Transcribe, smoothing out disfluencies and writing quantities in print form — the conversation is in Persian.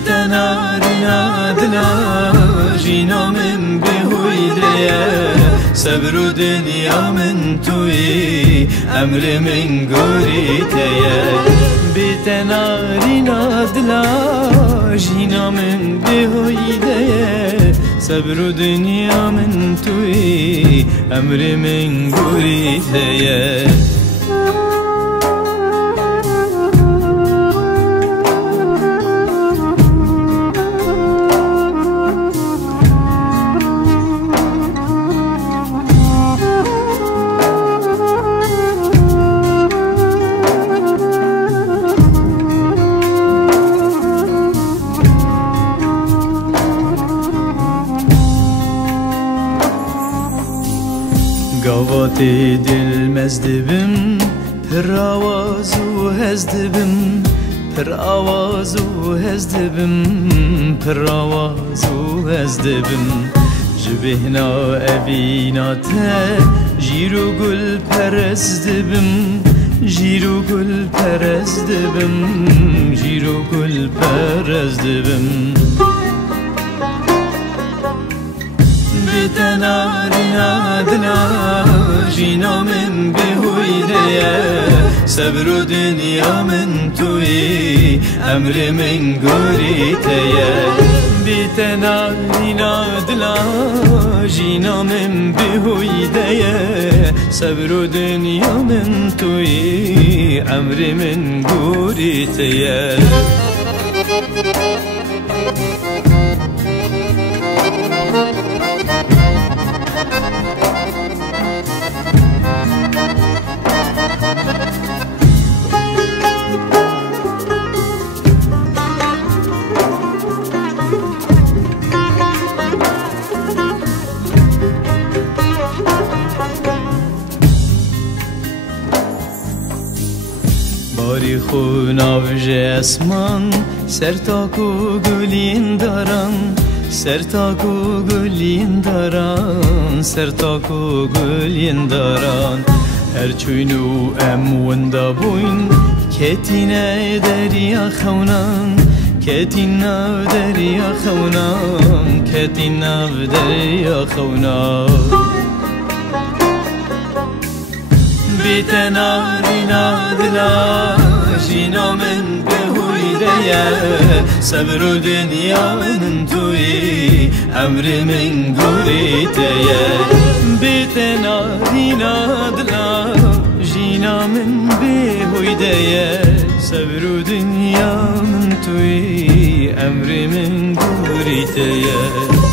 بتنارنا دلا جينا من بهويدية صبر دنيا من توي أمر من قريتية بتنارنا دلا جينا من بهويدية صبر دنيا من توي أمر من قريتية قواتي دل مزدبم پر آواز و هزدبم پر آواز و هزدبم پر آواز و هزدبم جبهنا ابینا ته جیرو گل پرزدبم جیرو گل پرزدبم جیرو گل پرزدبم بتنارنا دلا جينا من بهويدية صبر دنيا من توي أمر من قريتية بتنارنا دلا جينا من بهويدية صبر دنيا من توي أمر من قريتية باری خونا وجه اسمان سرتاکو گلین دارن سرتاکو گلین دارن سرتاکو گلین دارن هر چوینو ام وندا بوین کتینه دریا خونان کتینه دریا خونان کتینه دریا خونان بتنارنا دلا جينا من بهويدية صبر دنيا من توي أمر من قريتية بتنارنا دلا جينا من بهويدية صبر دنيا من توي أمر من قريتية